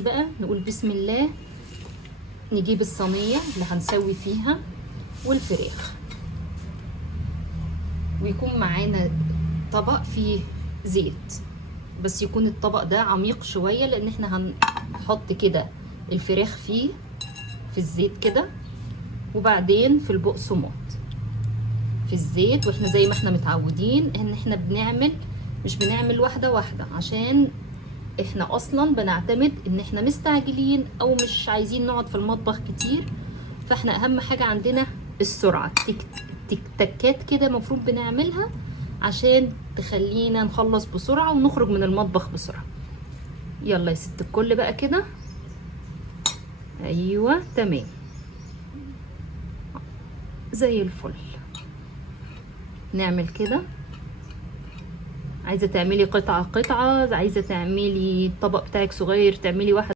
بقى نقول بسم الله. نجيب الصينية اللي هنسوي فيها والفراخ، ويكون معانا طبق فيه زيت، بس يكون الطبق ده عميق شوية لان احنا هنحط كده الفراخ فيه في الزيت كده، وبعدين في البقسماط في الزيت. واحنا زي ما احنا متعودين ان احنا مش بنعمل واحدة واحدة، عشان احنا اصلا بنعتمد ان احنا مستعجلين او مش عايزين نقعد في المطبخ كتير. فاحنا اهم حاجة عندنا السرعة، تكات كده مفروض بنعملها عشان تخلينا نخلص بسرعة ونخرج من المطبخ بسرعة. يلا يا ست الكل بقى كده. ايوه تمام زي الفل. نعمل كده. عايزة تعملي قطعة قطعة، عايزة تعملي الطبق بتاعك صغير تعملي واحد